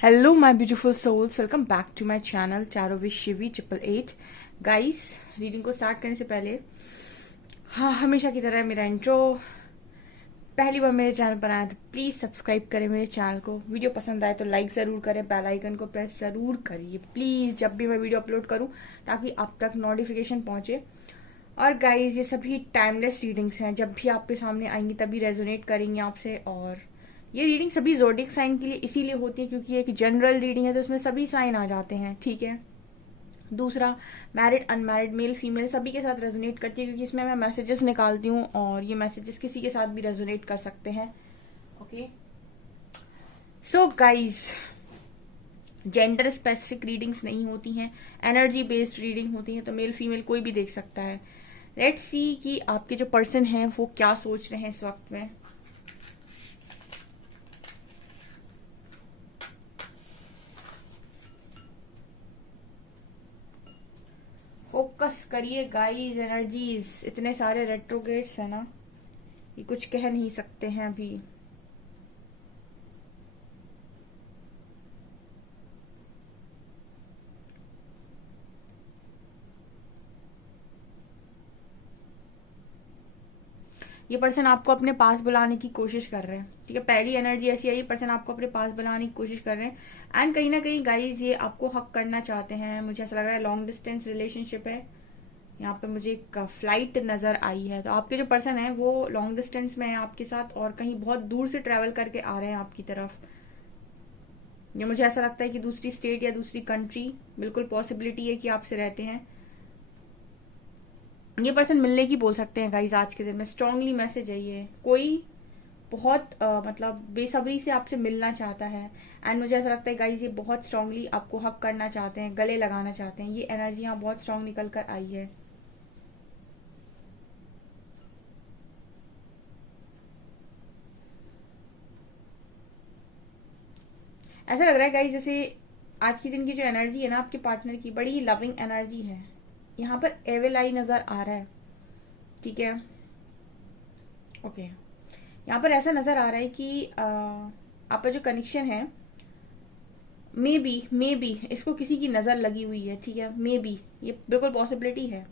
Hello my beautiful souls, welcome back to my channel चारों विश शिवी 888। गाइस, रीडिंग को स्टार्ट करने से पहले हमेशा की तरह मेरा इंट्रो। पहली बार मेरे चैनल पर आया तो प्लीज सब्सक्राइब करें मेरे चैनल को। वीडियो पसंद आए तो लाइक जरूर करें, बेल आइकन को प्रेस जरूर करिए प्लीज, जब भी मैं वीडियो अपलोड करूं ताकि आप तक नोटिफिकेशन पहुंचे। और गाइज, ये सभी टाइमलेस रीडिंग्स हैं, जब भी आपके सामने आएंगी तभी रेजोनेट करेंगी आपसे। और ये रीडिंग सभी ज़ोडिएक साइन के लिए इसीलिए होती है क्योंकि एक जनरल रीडिंग है तो उसमें सभी साइन आ जाते हैं, ठीक है। दूसरा, मैरिड अनमैरिड मेल फीमेल सभी के साथ रेजोनेट करती है क्योंकि इसमें मैं मैसेजेस निकालती हूँ और ये मैसेजेस किसी के साथ भी रेजोनेट कर सकते हैं। Okay, so guys, gender specific readings नहीं होती हैं, एनर्जी बेस्ड रीडिंग होती है, तो मेल फीमेल कोई भी देख सकता है। लेट्स सी कि आपके जो पर्सन हैं वो क्या सोच रहे हैं इस वक्त में। फोकस करिए गाइस, एनर्जीज, इतने सारे रेट्रोगेट्स है ना, ये कुछ कह नहीं सकते हैं अभी। ये पर्सन आपको अपने पास बुलाने की कोशिश कर रहे हैं, ठीक है। पहली एनर्जी ऐसी आई, पर्सन आपको अपने पास बुलाने की कोशिश कर रहे हैं एंड कहीं ना कहीं गाइज ये आपको हक करना चाहते हैं। मुझे ऐसा लग रहा है लॉन्ग डिस्टेंस रिलेशनशिप है। यहाँ पे मुझे एक फ्लाइट नजर आई है, तो आपके जो पर्सन है वो लॉन्ग डिस्टेंस में है आपके साथ और कहीं बहुत दूर से ट्रेवल करके आ रहे हैं आपकी तरफ। ये मुझे ऐसा लगता है कि दूसरी स्टेट या दूसरी कंट्री, बिल्कुल पॉसिबिलिटी है कि आपसे रहते हैं। ये पर्सन मिलने की बोल सकते हैं गाइज आज के दिन में, स्ट्रांगली मैसेज है ये। कोई बहुत मतलब बेसब्री से आपसे मिलना चाहता है एंड मुझे ऐसा लगता है गाइज ये बहुत स्ट्रांगली आपको हक करना चाहते हैं, गले लगाना चाहते हैं। ये एनर्जी यहाँ बहुत स्ट्रांग निकल कर आई है। ऐसा लग रहा है गाइज जैसे आज के दिन की जो एनर्जी है ना आपके पार्टनर की, बड़ी ही लविंग एनर्जी है। यहाँ पर एविल आई नजर आ रहा है, ठीक है। ओके, यहाँ पर ऐसा नजर आ रहा है कि आपका जो कनेक्शन है मे बी इसको किसी की नजर लगी हुई है, ठीक है। मे बी ये बिल्कुल पॉसिबिलिटी है।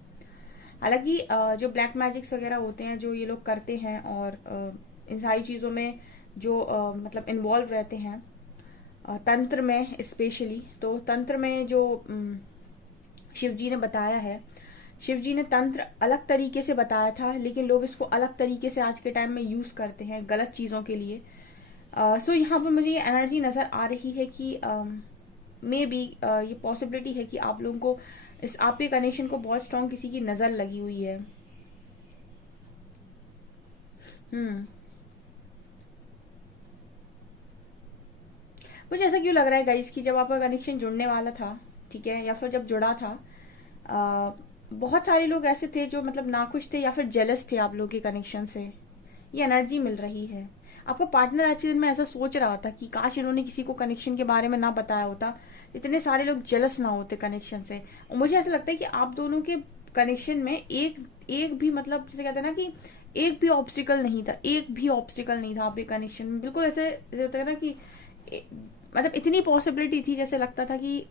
हालांकि जो ब्लैक मैजिक्स वगैरह होते हैं जो ये लोग करते हैं और इन सारी चीजों में जो मतलब इन्वॉल्व रहते हैं, तंत्र में स्पेशली, तो तंत्र में जो शिव जी ने बताया है, शिव जी ने तंत्र अलग तरीके से बताया था लेकिन लोग इसको अलग तरीके से आज के टाइम में यूज करते हैं गलत चीजों के लिए। सो यहाँ पर मुझे ये एनर्जी नजर आ रही है कि मे बी ये पॉसिबिलिटी है कि आप लोगों को इस आपके कनेक्शन को बहुत स्ट्रांग किसी की नजर लगी हुई है। मुझे ऐसा क्यों लग रहा है गाइस कि जब आपका कनेक्शन जुड़ने वाला था, ठीक है, या फिर जब जुड़ा था, बहुत सारे लोग ऐसे थे जो मतलब नाखुश थे या फिर जेलस थे आप लोगों के कनेक्शन से। ये एनर्जी मिल रही है। आपका पार्टनर आज के दिन में ऐसा सोच रहा था कि काश इन्होंने किसी को कनेक्शन के बारे में ना बताया होता, इतने सारे लोग जेलस ना होते कनेक्शन से। और मुझे ऐसा लगता है कि आप दोनों के कनेक्शन में एक भी मतलब जैसे कहते हैं ना कि एक भी ऑब्स्टिकल नहीं था, एक भी ऑब्स्टिकल नहीं था आपके कनेक्शन में। बिल्कुल ऐसे होता है ना कि मतलब इतनी पॉसिबिलिटी थी, जैसे लगता था कि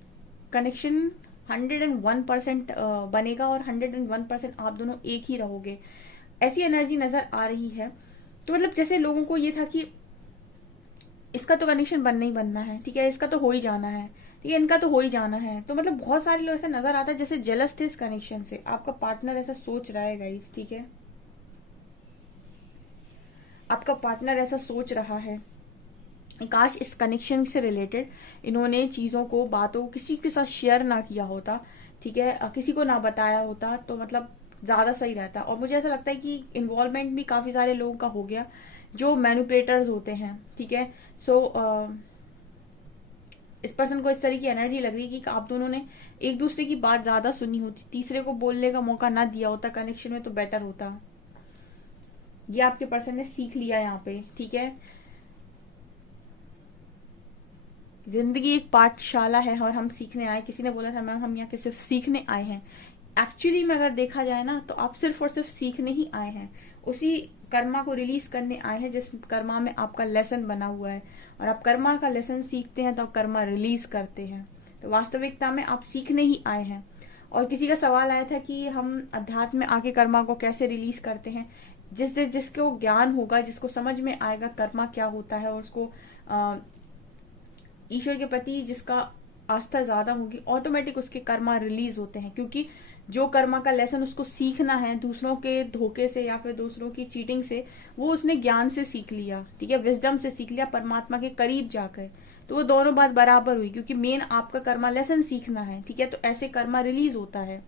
कनेक्शन 101% बनेगा और 101% आप दोनों एक ही रहोगे। ऐसी एनर्जी नजर आ रही है। तो मतलब जैसे लोगों को ये था कि इसका तो कनेक्शन बनना ही बनना है, ठीक है, इसका तो हो ही जाना है, ठीक है, इनका तो हो ही जाना है। तो मतलब बहुत सारे लोग ऐसा नजर आता है जैसे जेलस थे इस कनेक्शन से। आपका पार्टनर ऐसा सोच रहा है गाइस, ठीक है, आपका पार्टनर ऐसा सोच रहा है। काश इस कनेक्शन से रिलेटेड इन्होंने चीजों को, बातों को किसी के साथ शेयर ना किया होता, ठीक है, किसी को ना बताया होता तो मतलब ज्यादा सही रहता। और मुझे ऐसा लगता है कि इन्वॉल्वमेंट भी काफी सारे लोगों का हो गया जो मैनिपुलेटर्स होते हैं, ठीक है। सो इस पर्सन को इस तरह की एनर्जी लग रही है कि आप दोनों ने एक दूसरे की बात ज्यादा सुनी होती, तीसरे को बोलने का मौका ना दिया होता कनेक्शन में तो बेटर होता। ये आपके पर्सन ने सीख लिया यहाँ पे, ठीक है। जिंदगी एक पाठशाला है और हम सीखने आए। किसी ने बोला था मैम हम यहाँ के सिर्फ सीखने आए हैं। एक्चुअली में अगर देखा जाए ना तो आप सिर्फ और सिर्फ सीखने ही आए हैं। उसी कर्मा को रिलीज करने आए हैं, जिस कर्मा में आपका लेसन बना हुआ है, और आप कर्मा का लेसन सीखते हैं तो आप कर्मा रिलीज करते हैं। तो वास्तविकता में आप सीखने ही आए हैं। और किसी का सवाल आया था कि हम अध्यात्म में आके कर्मा को कैसे रिलीज करते हैं। जिसको ज्ञान होगा, जिसको समझ में आएगा कर्मा क्या होता है, और उसको ईश्वर के प्रति जिसका आस्था ज्यादा होगी, ऑटोमेटिक उसके कर्मा रिलीज होते हैं। क्योंकि जो कर्मा का लेसन उसको सीखना है दूसरों के धोखे से या फिर दूसरों की चीटिंग से, वो उसने ज्ञान से सीख लिया, ठीक है, विजडम से सीख लिया, परमात्मा के करीब जाकर। तो वो दोनों बात बराबर हुई, क्योंकि मेन आपका कर्मा लेसन सीखना है, ठीक है। तो ऐसे कर्मा रिलीज होता है।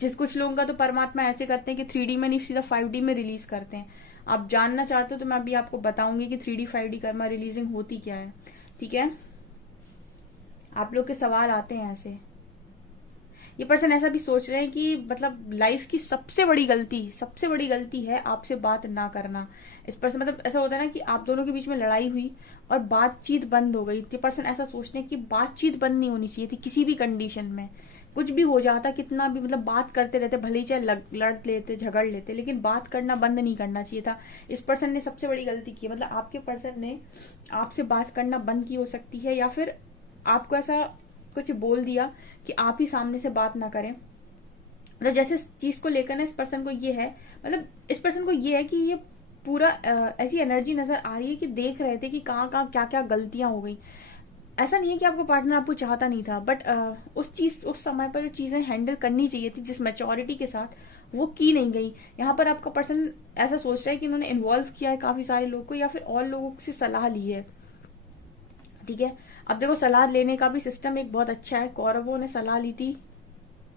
कुछ लोगों का तो परमात्मा ऐसे करते हैं कि 3D में नहीं, सीधा 5D में रिलीज करते हैं। आप जानना चाहते हो तो मैं अभी आपको बताऊंगी कि 3D 5D कर्मा रिलीजिंग होती क्या है, ठीक है। आप लोग के सवाल आते हैं ऐसे। ये पर्सन ऐसा भी सोच रहे हैं कि मतलब लाइफ की सबसे बड़ी गलती है आपसे बात ना करना। इस पर्सन मतलब ऐसा होता है ना कि आप दोनों के बीच में लड़ाई हुई और बातचीत बंद हो गई। ये पर्सन ऐसा सोचते हैं कि बातचीत बंद नहीं होनी चाहिए थी किसी भी कंडीशन में। कुछ भी हो जाता, कितना भी मतलब बात करते रहते, भले ही चाहे लड़ लेते, झगड़ लेते, लेकिन बात करना बंद नहीं करना चाहिए था। इस पर्सन ने सबसे बड़ी गलती की, मतलब आपके पर्सन ने आपसे बात करना बंद की हो सकती है, या फिर आपको ऐसा कुछ बोल दिया कि आप ही सामने से बात ना करें। मतलब जैसे चीज को लेकर ना इस पर्सन को ये है, मतलब इस पर्सन को ये है कि ये पूरा ऐसी एनर्जी नजर आ रही है कि देख रहे थे कि कहाँ कहाँ क्या क्या गलतियां हो गई। ऐसा नहीं है कि आपको पार्टनर आपको चाहता नहीं था, बट उस समय पर जो चीजें हैंडल करनी चाहिए थी जिस मैच्योरिटी के साथ, वो की नहीं गई। यहाँ पर आपका पर्सन ऐसा सोच रहा है कि उन्होंने इन्वॉल्व किया है काफी सारे लोग को, या फिर और लोगों से सलाह ली है, ठीक है। अब देखो, सलाह लेने का भी सिस्टम एक बहुत अच्छा है। कौरवों ने सलाह ली थी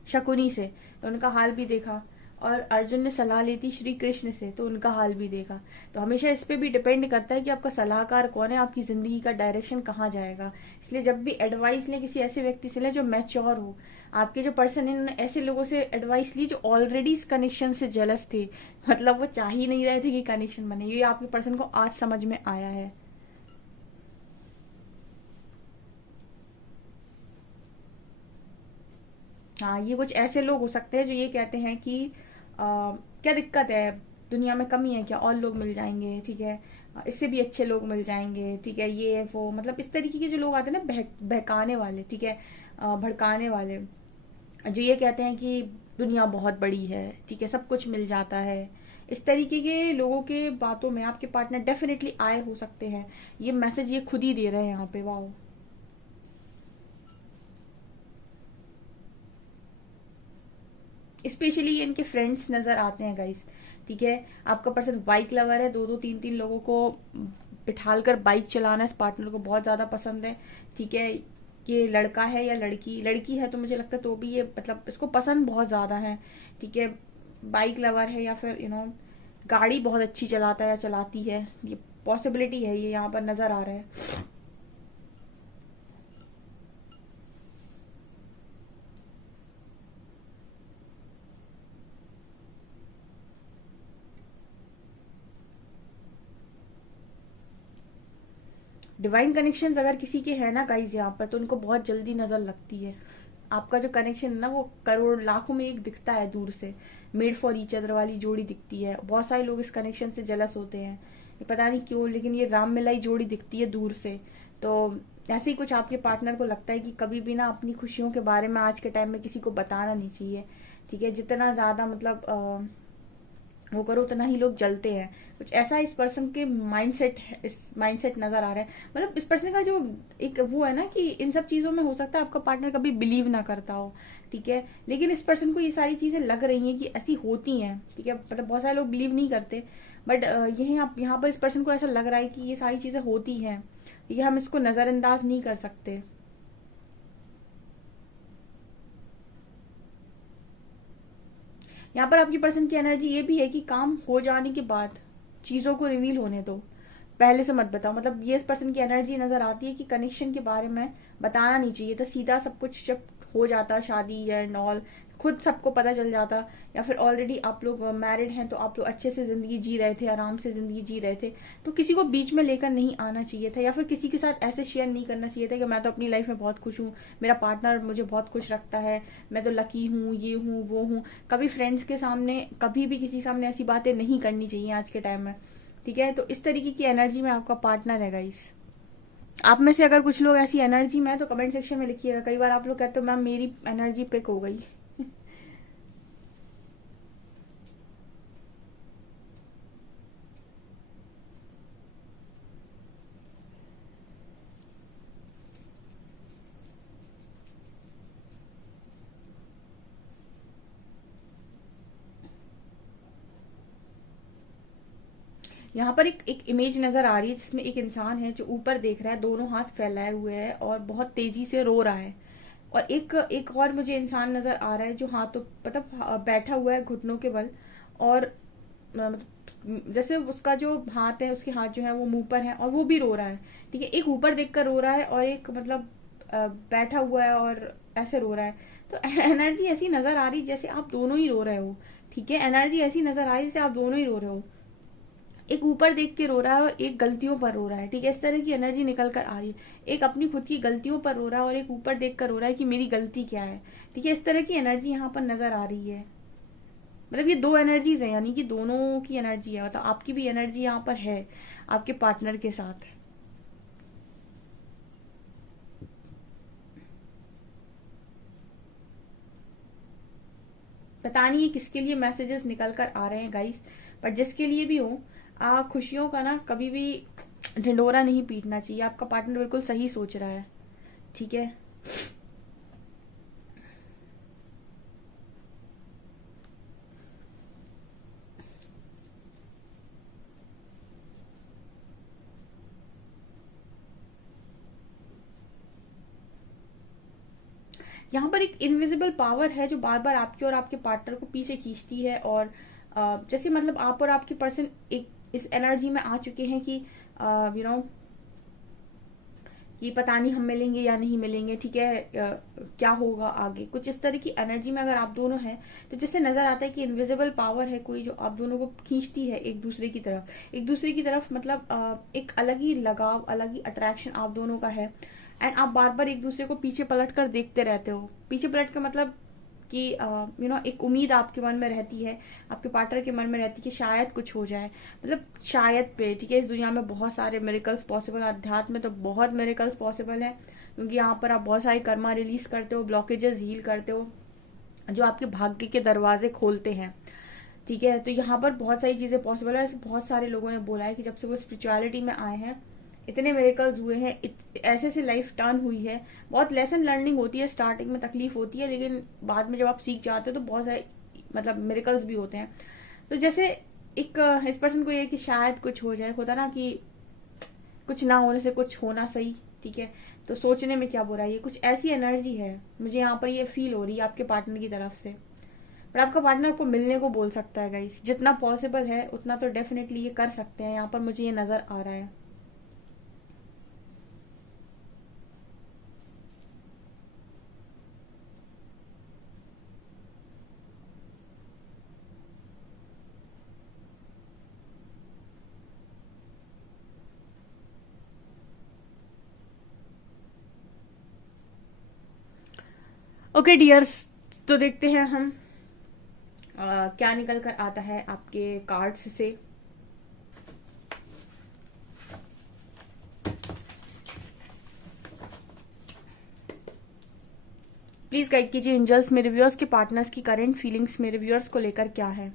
शकुनी से तो उनका हाल भी देखा, और अर्जुन ने सलाह ली थी श्री कृष्ण से तो उनका हाल भी देखा। तो हमेशा इस पे भी डिपेंड करता है कि आपका सलाहकार कौन है, आपकी जिंदगी का डायरेक्शन कहाँ जाएगा। इसलिए जब भी एडवाइस लें किसी ऐसे व्यक्ति से लें जो मैच्योर हो। आपके जो पर्सन है उन्होंने ऐसे लोगों से एडवाइस ली जो ऑलरेडी इस कनेक्शन से जेलस थे, मतलब वो चाह ही नहीं रहे थे कि कनेक्शन बने। ये आपके पर्सन को आज समझ में आया है। हाँ, ये कुछ ऐसे लोग हो सकते हैं जो ये कहते हैं कि क्या दिक्कत है, दुनिया में कमी है क्या, और लोग मिल जाएंगे, ठीक है, इससे भी अच्छे लोग मिल जाएंगे, ठीक है, ये वो, मतलब इस तरीके के जो लोग आते हैं ना, बहकाने वाले, ठीक है, भड़काने वाले, जो ये कहते हैं कि दुनिया बहुत बड़ी है, ठीक है, सब कुछ मिल जाता है। इस तरीके के लोगों के बातों में आपके पार्टनर डेफिनेटली आए हो सकते हैं। ये मैसेज ये खुद ही दे रहे हैं यहाँ पे। वाओ, स्पेशली ये इनके फ्रेंड्स नजर आते हैं गाइस, ठीक है। आपका पर्सन बाइक लवर है, दो दो तीन तीन लोगों को बिठालकर बाइक चलाना इस पार्टनर को बहुत ज्यादा पसंद है, ठीक है। ये लड़का है या लड़की है तो मुझे लगता है तो भी ये मतलब इसको पसंद बहुत ज्यादा है, ठीक है। बाइक लवर है, या फिर गाड़ी बहुत अच्छी चलाता है या चलाती है, ये पॉसिबिलिटी है, ये यहाँ पर नजर आ रहा है। डिवाइन कनेक्शन अगर किसी के है ना गाइज यहाँ पर, तो उनको बहुत जल्दी नजर लगती है। आपका जो कनेक्शन है ना, वो करोड़ लाखों में एक दिखता है दूर से। मेड फॉर ईच अदर वाली जोड़ी दिखती है। बहुत सारे लोग इस कनेक्शन से जेलस होते हैं, ये पता नहीं क्यों, लेकिन ये राम मिलाई जोड़ी दिखती है दूर से। तो ऐसे ही कुछ आपके पार्टनर को लगता है कि कभी भी ना अपनी खुशियों के बारे में आज के टाइम में किसी को बताना नहीं चाहिए, ठीक है। जितना ज्यादा मतलब वो करो उतना ही लोग जलते हैं। कुछ ऐसा इस पर्सन के माइंडसेट नजर आ रहा है। मतलब इस पर्सन का जो एक वो है ना कि इन सब चीजों में हो सकता है आपका पार्टनर कभी बिलीव ना करता हो, ठीक है, लेकिन इस पर्सन को ये सारी चीजें लग रही हैं कि ऐसी होती हैं, ठीक है। मतलब बहुत सारे लोग बिलीव नहीं करते, बट यहाँ पर इस पर्सन को ऐसा लग रहा है कि ये सारी चीजें होती हैं, ठीक है, हम इसको नजरअंदाज नहीं कर सकते। यहाँ पर आपकी पर्सन की एनर्जी ये भी है कि काम हो जाने के बाद चीजों को रिवील होने दो, पहले से मत बताओ। मतलब ये इस पर्सन की एनर्जी नजर आती है कि कनेक्शन के बारे में बताना नहीं चाहिए था, सीधा सब कुछ जब हो जाता शादी या नॉल खुद सबको पता चल जाता, या फिर ऑलरेडी आप लोग मैरिड हैं तो आप लोग अच्छे से जिंदगी जी रहे थे, आराम से जिंदगी जी रहे थे, तो किसी को बीच में लेकर नहीं आना चाहिए था, या फिर किसी के साथ ऐसे शेयर नहीं करना चाहिए था कि मैं तो अपनी लाइफ में बहुत खुश हूँ, मेरा पार्टनर मुझे बहुत खुश रखता है, मैं तो लकी हूँ, ये हूँ वो हूँ। कभी फ्रेंड्स के सामने, कभी भी किसी सामने ऐसी बातें नहीं करनी चाहिए आज के टाइम में, ठीक है। तो इस तरीके की एनर्जी में आपका पार्टनर है गाइस। आप में से अगर कुछ लोग ऐसी एनर्जी में है तो कमेंट सेक्शन में लिखिएगा। कई बार आप लोग कहते हो मैम मेरी एनर्जी पिक हो गई। यहाँ पर एक इमेज नजर आ रही है जिसमें एक इंसान है जो ऊपर देख रहा है, दोनों हाथ फैलाए हुए है और बहुत तेजी से रो रहा है। और एक और मुझे इंसान नजर आ रहा है जो हाथों मतलब बैठा हुआ है घुटनों के बल, और जैसे उसका जो हाथ है, उसके हाथ जो है वो मुंह पर है और वो भी रो रहा है, ठीक है। एक ऊपर देखकर रो रहा है और एक मतलब बैठा हुआ है और ऐसे रो रहा है। तो एनर्जी ऐसी नजर आ रही जैसे आप दोनों ही रो रहे हो, ठीक है। एनर्जी ऐसी नजर आ रही जैसे आप दोनों ही रो रहे हो। एक ऊपर देख के रो रहा है और एक गलतियों पर रो रहा है, ठीक है। इस तरह की एनर्जी निकल कर आ रही है। एक अपनी खुद की गलतियों पर रो रहा है और एक ऊपर देख कर रो रहा है कि मेरी गलती क्या है, ठीक है। इस तरह की एनर्जी यहाँ पर नजर आ रही है। मतलब ये दो एनर्जीज है, यानी कि दोनों की एनर्जी है। मतलब आपकी भी एनर्जी यहाँ पर है आपके पार्टनर के साथ। पता नहीं ये किसके लिए मैसेजेस निकल कर आ रहे हैं गाइस, पर जिसके लिए भी हो, खुशियों का ना कभी भी ढिंडोरा नहीं पीटना चाहिए। आपका पार्टनर बिल्कुल सही सोच रहा है, ठीक है। यहाँ पर एक इनविजिबल पावर है जो बार बार आपके और आपके पार्टनर को पीछे खींचती है। और जैसे मतलब आप और आपके पर्सन एक इस एनर्जी में आ चुके हैं कि यू नो कि पता नहीं हम मिलेंगे या नहीं मिलेंगे, ठीक है। क्या होगा आगे, कुछ इस तरह की एनर्जी में अगर आप दोनों हैं तो जैसे नजर आता है कि इनविजिबल पावर है कोई जो आप दोनों को खींचती है एक दूसरे की तरफ, एक दूसरे की तरफ। मतलब एक अलग ही लगाव, अलग ही अट्रैक्शन आप दोनों का है। एंड आप बार बार एक दूसरे को पीछे पलट कर देखते रहते हो। पीछे पलट कर मतलब कि एक उम्मीद आपके मन में रहती है, आपके पार्टनर के मन में रहती है कि शायद कुछ हो जाए। मतलब शायद पे, ठीक है। इस दुनिया में बहुत सारे मिरेकल्स पॉसिबल, अध्यात्म में तो बहुत मिरेकल्स पॉसिबल है, क्योंकि यहाँ पर आप बहुत सारी कर्मा रिलीज करते हो, ब्लॉकेजेस हील करते हो जो आपके भाग्य के दरवाजे खोलते हैं, ठीक है। तो यहाँ पर बहुत सारी चीजें पॉसिबल है। ऐसे बहुत सारे लोगों ने बोला है कि जब से वो स्पिरिचुअलिटी में आए हैं इतने मिरेकल्स हुए हैं, ऐसे से लाइफ टर्न हुई है। बहुत लेसन लर्निंग होती है, स्टार्टिंग में तकलीफ होती है, लेकिन बाद में जब आप सीख जाते हो तो बहुत सारे मतलब मिरेकल्स भी होते हैं। तो जैसे एक इस पर्सन को ये कि शायद कुछ हो जाए, होता ना कि कुछ ना होने से कुछ होना सही, ठीक है। तो सोचने में क्या बुरा है, ये कुछ ऐसी एनर्जी है मुझे यहाँ पर ये फील हो रही है आपके पार्टनर की तरफ से। पर आपका पार्टनर को मिलने को बोल सकता है गाइस, जितना पॉसिबल है उतना तो डेफिनेटली ये कर सकते हैं। यहाँ पर मुझे ये नजर आ रहा है। ओके डियर्स, तो देखते हैं हम क्या निकल कर आता है आपके कार्ड्स से। प्लीज गाइड कीजिए एंजल्स, मेरे व्यूअर्स के पार्टनर्स की करंट फीलिंग्स मेरे व्यूअर्स को लेकर क्या है।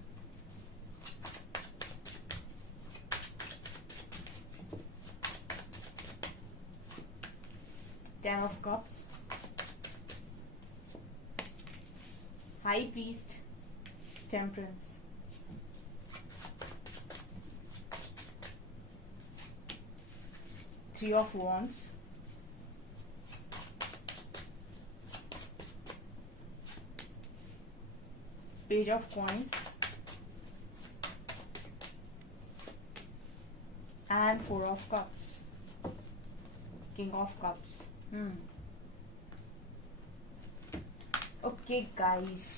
Ten of cups, high priest, temperance, three of wands, page of coins and four of cups, king of cups. Okay guys,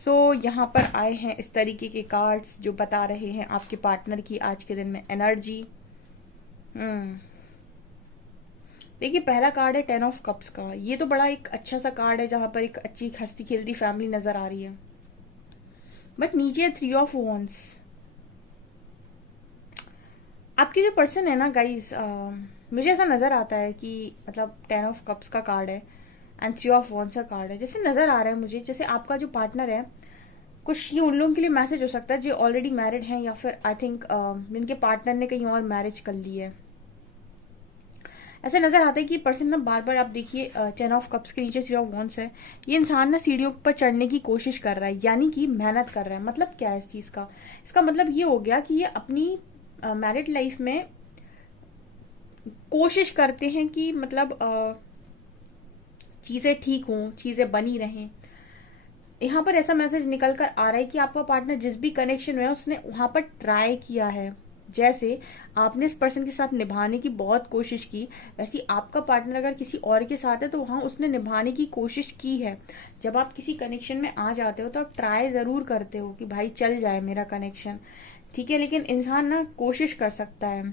so यहाँ पर आए हैं इस तरीके के कार्ड्स जो बता रहे हैं आपके पार्टनर की आज के दिन में एनर्जी। देखिए, पहला कार्ड है 10 ऑफ कप्स का। ये तो बड़ा एक अच्छा सा कार्ड है जहां पर एक अच्छी हंसती खेलती फैमिली नजर आ रही है। बट नीचे 3 ऑफ वॉन्ड्स। आपके जो पर्सन है ना गाइस, मुझे ऐसा नजर आता है कि मतलब 10 ऑफ कप्स का कार्ड है एंड 3 ऑफ वॉन्ड्स का कार्ड है। जैसे नजर आ रहा है मुझे जैसे आपका जो पार्टनर है, कुछ ये उन लोगों के लिए मैसेज हो सकता है जो ऑलरेडी मैरिड हैं या फिर आई थिंक जिनके पार्टनर ने कहीं और मैरिज कर ली है। ऐसे नजर आता है कि पर्सन ना बार बार, आप देखिए 10 ऑफ कप्स के नीचे 3 ऑफ वॉन्ड्स है। ये इंसान ना सीढ़ियों पर चढ़ने की कोशिश कर रहा है, यानी कि मेहनत कर रहा है। मतलब क्या है इस चीज का? इसका मतलब ये हो गया कि ये अपनी मैरिड लाइफ में कोशिश करते हैं कि मतलब चीजें ठीक हों, चीजें बनी रहें। यहाँ पर ऐसा मैसेज निकल कर आ रहा है कि आपका पार्टनर जिस भी कनेक्शन में है उसने वहां पर ट्राई किया है। जैसे आपने इस पर्सन के साथ निभाने की बहुत कोशिश की, वैसे आपका पार्टनर अगर किसी और के साथ है तो वहां उसने निभाने की कोशिश की है। जब आप किसी कनेक्शन में आ जाते हो तो आप ट्राई जरूर करते हो कि भाई चल जाए मेरा कनेक्शन, ठीक है। लेकिन इंसान ना कोशिश कर सकता है,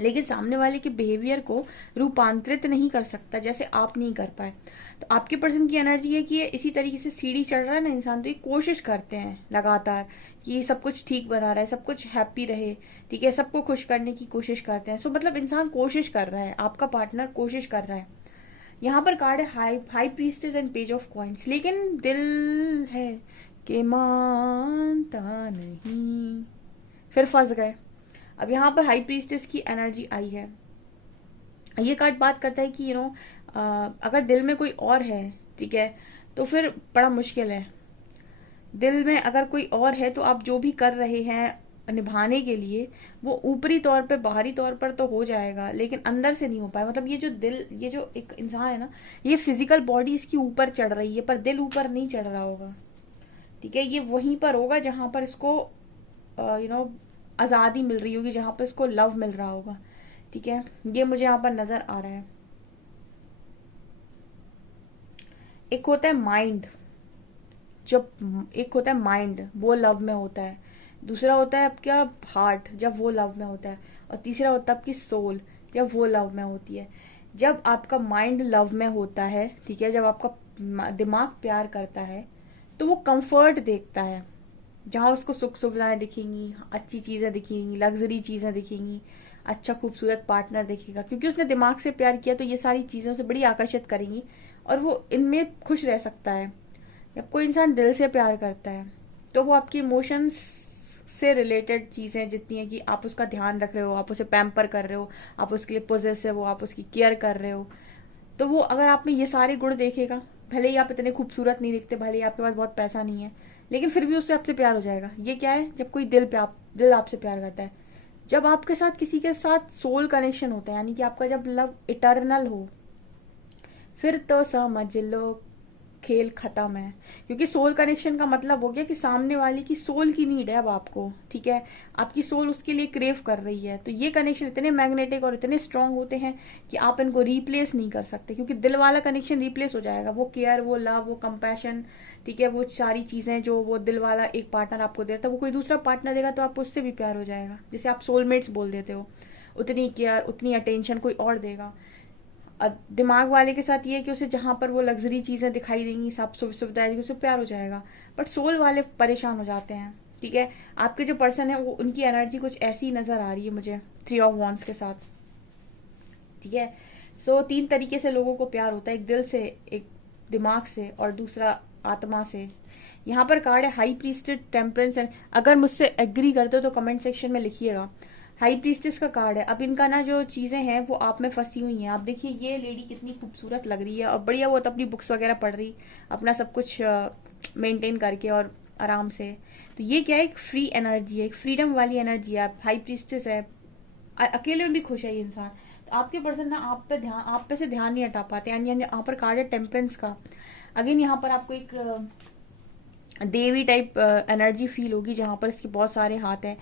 लेकिन सामने वाले के बिहेवियर को रूपांतरित नहीं कर सकता जैसे आप नहीं कर पाए। तो आपके पर्सन की एनर्जी है कि ये इसी तरीके से सीढ़ी चढ़ रहा है ना इंसान, तो ये कोशिश करते हैं लगातार कि सब कुछ ठीक बना रहा है, सब कुछ हैप्पी रहे, ठीक है, सबको खुश करने की कोशिश करते हैं। सो मतलब इंसान कोशिश कर रहा है, आपका पार्टनर कोशिश कर रहा है। यहाँ पर कार्ड है high priestess and page of coins, लेकिन दिल है कि मानता नहीं, फिर फंस गए। अब यहाँ पर हाई प्रीस्टेस की एनर्जी आई है। ये कार्ड बात करता है कि अगर दिल में कोई और है, ठीक है, तो फिर बड़ा मुश्किल है। दिल में अगर कोई और है तो आप जो भी कर रहे हैं निभाने के लिए वो ऊपरी तौर पे, बाहरी तौर पर तो हो जाएगा, लेकिन अंदर से नहीं हो पाया। मतलब ये जो दिल, ये जो एक इंसान है ना, ये फिजिकल बॉडी इसकी ऊपर चढ़ रही है पर दिल ऊपर नहीं चढ़ रहा होगा, ठीक है। ये वहीं पर होगा जहां पर इसको आजादी मिल रही होगी, जहां पर इसको लव मिल रहा होगा, ठीक है। ये मुझे यहाँ पर नजर आ रहा है। एक होता है माइंड, जब एक होता है माइंड वो लव में होता है, दूसरा होता है आपका हार्ट जब वो लव में होता है, और तीसरा होता है आपकी सोल जब वो लव में होती है। जब आपका माइंड लव में होता है, ठीक है, जब आपका दिमाग प्यार करता है तो वो कंफर्ट देखता है, जहां उसको सुख सुविधाएं दिखेंगी, अच्छी चीजें दिखेंगी, लग्जरी चीजें दिखेंगी, अच्छा खूबसूरत पार्टनर दिखेगा, क्योंकि उसने दिमाग से प्यार किया। तो ये सारी चीजें उसे बड़ी आकर्षित करेंगी और वो इनमें खुश रह सकता है। जब कोई इंसान दिल से प्यार करता है तो वो आपकी इमोशंस से रिलेटेड चीजें जितनी है कि आप उसका ध्यान रख रहे हो, आप उसे पैम्पर कर रहे हो, आप उसके लिए पॉजेसिव हो, आप उसकी केयर कर रहे हो, तो वो अगर आप में ये सारे गुण देखेगा, भले ही आप इतने खूबसूरत नहीं दिखते, भले ही आपके पास बहुत पैसा नहीं है, लेकिन फिर भी उससे आपसे प्यार हो जाएगा। ये क्या है? जब कोई दिल आपसे प्यार करता है। जब आपके साथ किसी के साथ सोल कनेक्शन होता है, यानी कि आपका जब लव इटर्नल हो, फिर तो समझ लो खेल खत्म है। क्योंकि सोल कनेक्शन का मतलब हो गया कि सामने वाले की सोल की नीड है अब आपको, ठीक है, आपकी सोल उसके लिए क्रेव कर रही है। तो ये कनेक्शन इतने मैग्नेटिक और इतने स्ट्रांग होते हैं कि आप इनको रिप्लेस नहीं कर सकते, क्योंकि दिल वाला कनेक्शन रिप्लेस हो जाएगा। वो केयर, वो लव, वो कंपैशन, ठीक है, वो सारी चीजें जो वो दिल वाला एक पार्टनर आपको देता है, वो कोई दूसरा पार्टनर देगा तो आपको उससे भी प्यार हो जाएगा। जैसे आप सोलमेट्स बोल देते हो, उतनी केयर, उतनी अटेंशन कोई और देगा। दिमाग वाले के साथ ये है कि उसे जहां पर वो लग्जरी चीजें दिखाई देंगी, सब सुविधाएं, उसे प्यार हो जाएगा। बट सोल वाले परेशान हो जाते हैं, ठीक है। आपके जो पर्सन है वो, उनकी एनर्जी कुछ ऐसी नजर आ रही है मुझे 3 ऑफ वॉन्ड्स के साथ, ठीक है। सो 3 तरीके से लोगों को प्यार होता है, एक दिल से, एक दिमाग से, और दूसरा आत्मा से। यहाँ पर कार्ड है हाई प्रीस्टेड टेम्परेंस एंड, अगर मुझसे एग्री करते हो तो कमेंट सेक्शन में लिखिएगा। हाई प्रीस्टेस का कार्ड है। अब इनका ना जो चीजें हैं वो आप में फंसी हुई हैं। आप देखिए ये लेडी कितनी खूबसूरत लग रही है और बढ़िया, वो तो अपनी बुक्स वगैरह पढ़ रही, अपना सब कुछ मेंटेन करके और आराम से। तो ये क्या है? एक फ्री एनर्जी है, एक फ्रीडम वाली एनर्जी है। हाई प्रीस्टेस है, अकेले में भी खुश है ये इंसान। तो आपके पर्सन ना आप पे से ध्यान नहीं हटा पाते। यानी यहाँ पर कार्ड है टेम्परेंस का। अगेन यहाँ पर आपको एक देवी टाइप एनर्जी फील होगी, जहां पर इसके बहुत सारे हाथ हैं,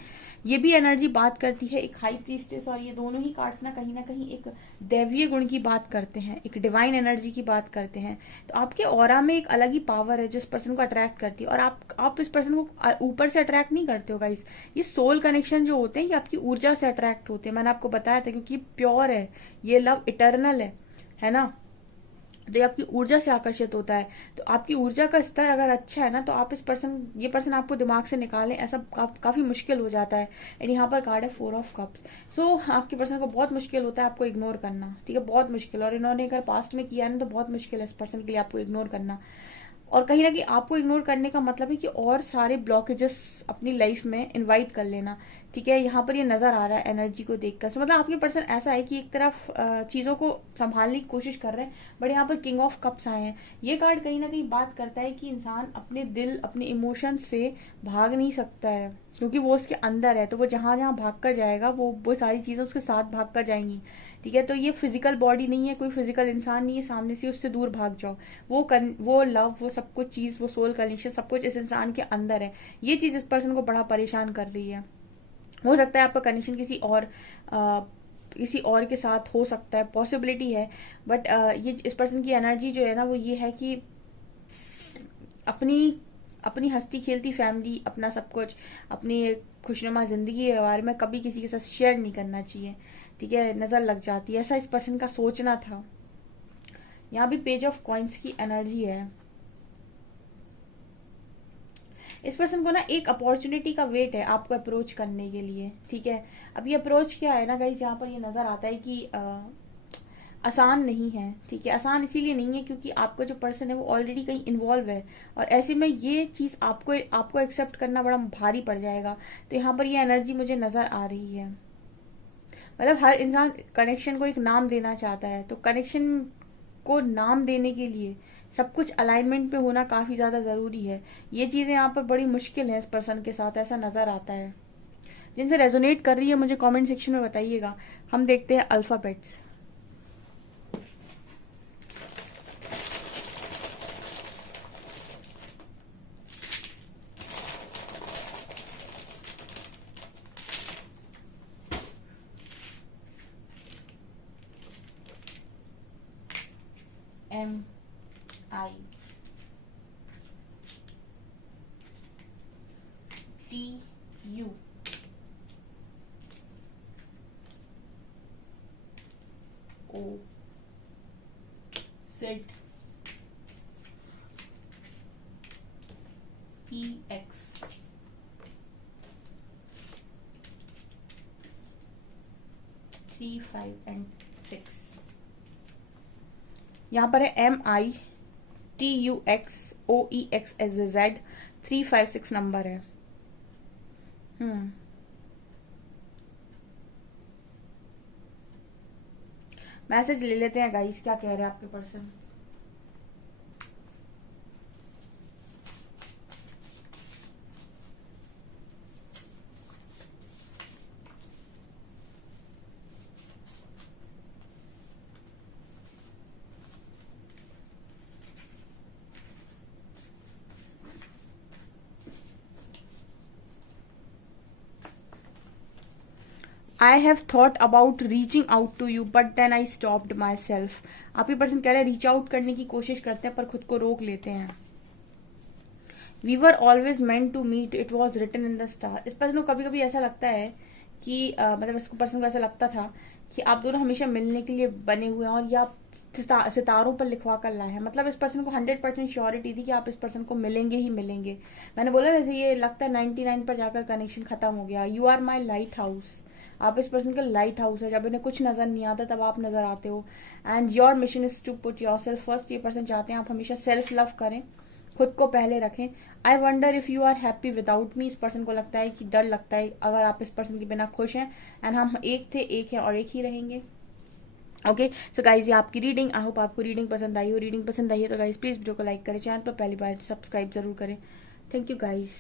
ये भी एनर्जी बात करती है एक हाई प्रीस्टेस, और ये दोनों ही कार्ड्स ना कहीं एक दैवीय गुण की बात करते हैं, एक डिवाइन एनर्जी की बात करते हैं। तो आपके ऑरा में एक अलग ही पावर है जो इस पर्सन को अट्रैक्ट करती है, और आप इस पर्सन को ऊपर से अट्रैक्ट नहीं करते हो गाइस। ये सोल कनेक्शन जो होते हैं ये आपकी ऊर्जा से अट्रैक्ट होते हैं, मैंने आपको बताया था, क्योंकि ये प्योर है, ये लव इटर्नल है ना। तो ये आपकी ऊर्जा से आकर्षित होता है। तो आपकी ऊर्जा का स्तर अगर अच्छा है ना, तो आप ये पर्सन आपको दिमाग से निकालें ऐसा काफी मुश्किल हो जाता है। एंड यहाँ पर कार्ड है 4 ऑफ कप्स। सो आपके पर्सन को बहुत मुश्किल होता है आपको इग्नोर करना, ठीक है, बहुत मुश्किल। और इन्होंने अगर पास्ट में किया है ना तो बहुत मुश्किल है इस पर्सन के लिए आपको इग्नोर करना। और कहीं ना कहीं आपको इग्नोर करने का मतलब है कि और सारे ब्लॉकेजेस अपनी लाइफ में इनवाइट कर लेना, ठीक है। यहाँ पर ये नजर आ रहा है एनर्जी को देखकर। तो मतलब आपके पर्सन ऐसा है कि एक तरफ चीजों को संभालने की कोशिश कर रहे हैं, बट यहाँ पर किंग ऑफ कप्स आए हैं। ये कार्ड कहीं ना कहीं बात करता है कि इंसान अपने दिल, अपने इमोशन से भाग नहीं सकता है, क्योंकि वो उसके अंदर है। तो वो जहां जहां भाग कर जाएगा वो सारी चीजें उसके साथ भाग कर जाएंगी, ठीक है। तो ये फिजिकल बॉडी नहीं है, कोई फिजिकल इंसान नहीं है सामने से, उससे दूर भाग जाओ। वो लव, वो सब कुछ चीज, वो सोल कनेक्शन, सब कुछ इस इंसान के अंदर है। ये चीज इस पर्सन को बड़ा परेशान कर रही है। हो सकता है आपका कनेक्शन किसी और के साथ हो सकता है, पॉसिबिलिटी है। बट ये इस पर्सन की एनर्जी जो है ना वो ये है कि अपनी हंसती खेलती फैमिली, अपना सब कुछ, अपनी खुशनुमा जिंदगी के बारे में कभी किसी के साथ शेयर नहीं करना चाहिए, ठीक है। नजर लग जाती है, ऐसा इस पर्सन का सोचना था। यहाँ भी पेज ऑफ कॉइन्स की एनर्जी है। इस पर्सन को ना एक अपॉर्चुनिटी का वेट है आपको अप्रोच करने के लिए, ठीक है। अब ये अप्रोच क्या है ना गाइस, यहाँ पर ये नजर आता है कि आसान नहीं है, ठीक है। आसान इसीलिए नहीं है क्योंकि आपका जो पर्सन है वो ऑलरेडी कहीं इन्वॉल्व है, और ऐसे में ये चीज आपको एक्सेप्ट करना बड़ा भारी पड़ जाएगा। तो यहाँ पर ये एनर्जी मुझे नजर आ रही है। मतलब हर इंसान कनेक्शन को एक नाम देना चाहता है, तो कनेक्शन को नाम देने के लिए सब कुछ अलाइनमेंट पे होना काफी ज्यादा जरूरी है। ये चीजें यहाँ पर बड़ी मुश्किल है इस पर्सन के साथ, ऐसा नजर आता है। जिनसे रेजोनेट कर रही है मुझे कमेंट सेक्शन में बताइएगा। हम देखते हैं alphabets. MI TU O Z EX 3, 5 and 6। यहाँ पर है MITUXOEXSZ 356 नंबर है। मैसेज ले लेते हैं गाइस, क्या कह रहे हैं आपके person. I have thought about reaching out to you but then I stopped myself। आपके पर्सन कह रहे हैं रीच आउट करने की कोशिश करते हैं पर खुद को रोक लेते हैं। We were always meant to meet, it was written in the star। इस पर्सन को कभी कभी ऐसा लगता है कि मतलब इस पर्सन को ऐसा लगता था कि आप दोनों हमेशा मिलने के लिए बने हुए हैं, और ये आप सितारों पर लिखवा कर लाए हैं। मतलब इस पर्सन को 100% श्योरिटी थी कि आप इस पर्सन को मिलेंगे ही मिलेंगे। मैंने बोला वैसे ये लगता है 99 पर जाकर कनेक्शन खत्म हो गया। You are my lighthouse, आप इस पर्सन का लाइट हाउस है। जब इन्हें कुछ नजर नहीं आता तब आप नजर आते हो। And your mission is to put yourself first. ये पर्सन चाहते हैं आप हमेशा सेल्फ लव करें, खुद को पहले रखें। I wonder if you are happy without me. इस पर्सन को लगता है कि डर लगता है अगर आप इस पर्सन के बिना खुश हैं। एंड हम एक थे, एक है और एक ही रहेंगे। ओके सो गाइज ये आपकी रीडिंग। आई होप आपको रीडिंग पसंद आई हो। रीडिंग पसंद आई है तो गाइज प्लीज वीडियो को लाइक करें, चैनल पर पहली बार तो सब्सक्राइब जरूर करें। Thank you guys.